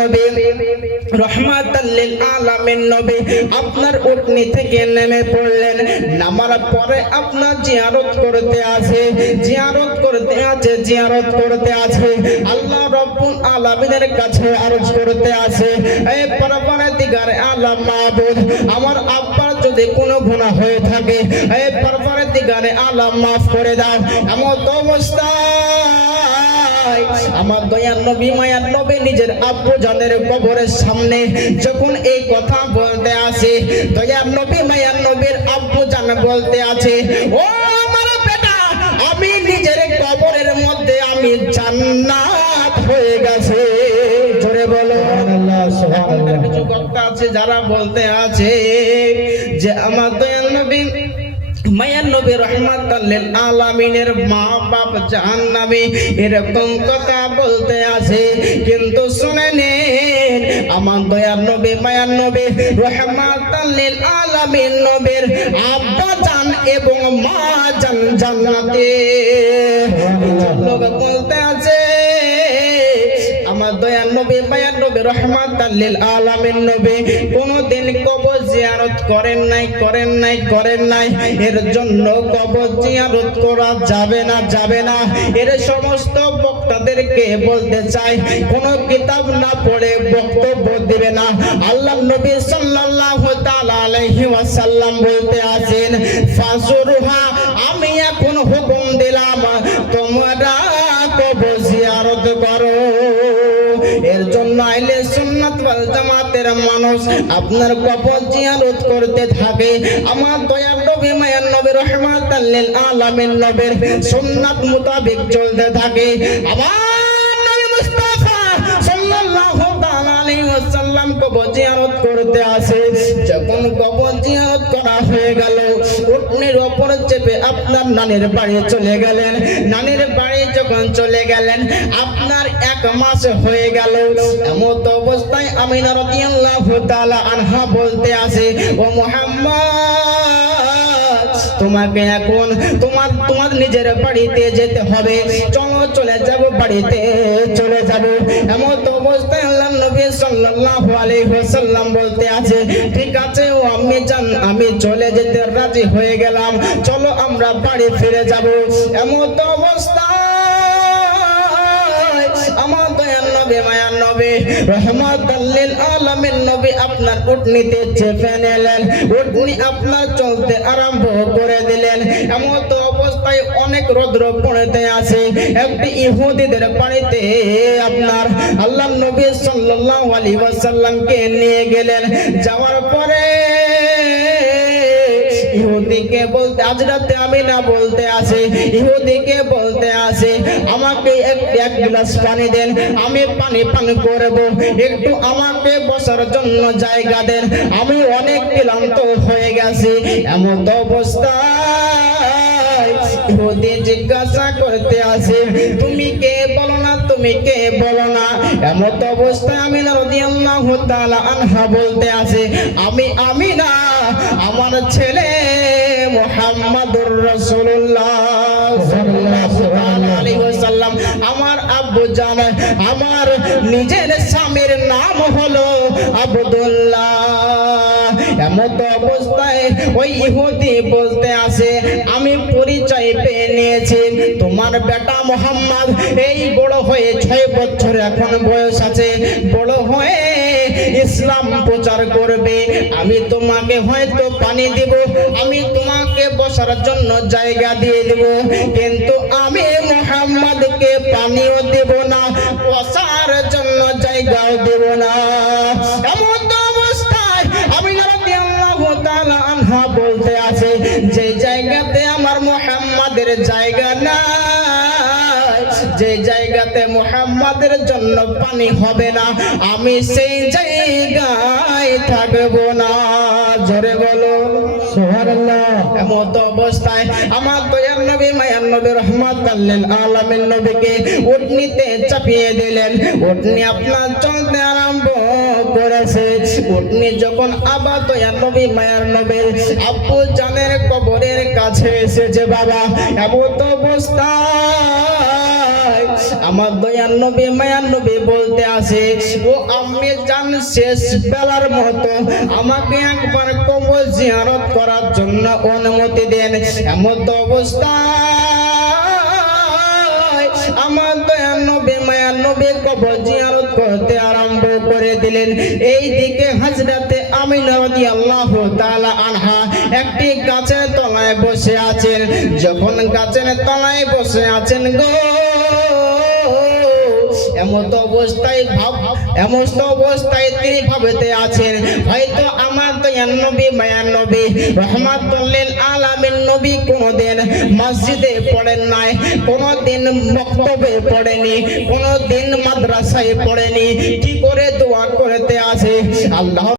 নবী। রহমাতাল্লিল আলামিন নবী, আপনার উটনি থেকে নেমে পড়লেন। নামার পরে আপনার জিয়ারত করতে আছে, জিয়ারত করতে আছে, জিয়ারত করতে আছে। আল্লাহ রব্বুল আলামিনের কাছে আরজ করতে আছে এই পরপরদিগার আলাম মাহবুব আমার আব্বার যদি কোনো গুনাহ হয়ে থাকে এই পরপরদিগারে আলাম মাফ করে দাও। এমন তো অবস্থায় আমার দয়ার নবী মায়ার নবী নিজের আব্বু জানের কবরের সামনে যখন এই কথা বলতে আসে দয়ার নবী মায়ার নবীর আব্বু জান বলতে আছে ও আমার বেটা আমি নিজের কবরের মধ্যে আমি জান্নাত হয়ে গেছে। জোরে বলো কিছু বক্তা আছে যারা বলতে আছে যে আমার দয়াল নবী মায়ার নবী রহমাতাল্লিল আলামিনের মা বাপ জাহান্নামে এরকম কথা বলতে আছে কিন্তু শুনে নেন আমার দয়ার নবী মায়ার নবী রহমাতাল্লিল আলামিন নবীর আব্বা জান এবং মা জান জান্নাতে। লোক বলতে আছে কিতাব না পড়ে বক্তব্য দিবে না। আল্লাহ নবী সাল্লাল্লাহু বলতে আছেন, ফাজুরহা, আমি এখন হুকুম দিলাম, তোমরা কবর মানুষ, আপনার কবর জিয়ারত করতে থাকে। আমার দয়ার নবী, মায়ার আলামিন নবীর সুন্নাত মোতাবেক চলতে থাকে। আমার আপনার নানির বাড়ি চলে গেলেন। নানির বাড়ি যখন চলে গেলেন, আপনার এক মাস হয়ে গেল। এমত অবস্থায় আমিনা রাদিয়াল্লাহু আনহা বলতে আসে ও মুহাম্মদ, তোমাকে এখন তোমার তোমার নিজের বাড়িতে যেতে হবে। চলো চলে যাব, বাড়িতে চলে যাব। এমন অবস্থায় আল্লাহ নবী সাল্লাল্লাহু আলাইহি ওয়াসাল্লাম বলতে আছে, ঠিক আছে, ও আমি জান, আমি চলে যেতে রাজি হয়ে গেলাম। চলো আমরা বাড়ি ফিরে যাব। এমন অবস্থায় আমার দয়ার মায়ার আপনার উটনিতে চেপে নিলেন। উটনি আপনার চলতে আরম্ভ করে দিলেন। এমন তো অবস্থায় অনেক রৌদ্র পড়েতে আছে। একটি ইহুদিদের বাড়িতে আপনার আল্লাহ নবী সাল্লাল্লাহু আলাইহি ওয়াসাল্লামকে নিয়ে গেলেন। যাওয়ার পরে ইহুদিকে বলতে আজ রাতে আমি না বলতে আসে, ইহুদিকে বলতে আসে। আমাকে এক এক গ্লাস পানি দেন, আমি পানি পান করব। একটু আমাকে বসার জন্য জায়গা দেন। আমি অনেক ক্লান্ত হয়ে গেছি, এমন তো অবস্থায় ইহুদি জিজ্ঞাসা করতে আসে, তুমি কে বলো না, তুমি কে বলো না? এমন তো অবস্থায় আমি না রাদিয়াল্লাহু তাআলা আনহা বলতে আসে, আমি আমি না আমার ছেলে মোহাম্মদুর রাসূলুল্লাহ। আমার আব্বু জান আমার নিজের স্বামীর নাম হলো আব্দুল্লাহ। এমন অবস্থায় ওই ইহুদি বলতে আসে, আমি পরিচয় পেয়ে নিয়েছি। তোমার বেটা মোহাম্মদ এই বড় হয়ে ছয় বছর এখন বয়স আছে। বড় হয়ে ইসলাম প্রচার করবে। আমি তোমাকে হয়তো পানি দিব, আমি তোমাকে বসার জন্য জায়গা দিয়ে দেব। কিন্তু আমি আছে যে জায়গাতে আমার মোহাম্মদের জায়গা না যে জায়গাতে মোহাম্মদের জন্য পানি হবে না আমি সেই জায়গায় থাকব না। জোরে বলো। এমত অবস্থায় আমার দয়ার নবী মায়ার নবী রহমাতাল্লিল আলামিন নবীকে উটনিতে চাপিয়ে দিলেন। উটনি আপনার চলতে আরম্ভ জানের কবরের কাছে এসেছে, বাবা আমার দয়ার নবী মায়ার নবী বলতে আসে ও আমি জান, শেষ বেলার মতো আমাকে একবার কবর জিয়ারত করার জন্য অনুমতি দেন। এমন তো অবস্থা আমার দয়ার নবী মায়ার নবী কবর জিয়ারত করতে করে দিলেন। এই দিকে হাজরাতে আমিনাদি আল্লাহ তালা আনহা একটি গাছের তলায় বসে আছেন। যখন গাছের তলায় বসে আছেন গো, এমত অবস্থায় ভাব এমত অবস্থায় তিনি ভাবেতে আছেন, হয়তো আমার দয়ান নবী মায়ার নবী রহমাতুল্লিল আলামিন নবী কোনদিন মসজিদে পড়েন নাই, কোনদিন বক্তব্যে পড়েনি, কোনদিন মাদ্রাসায় পড়েনি। কি করে দোয়া করতে আসে? আল্লাহ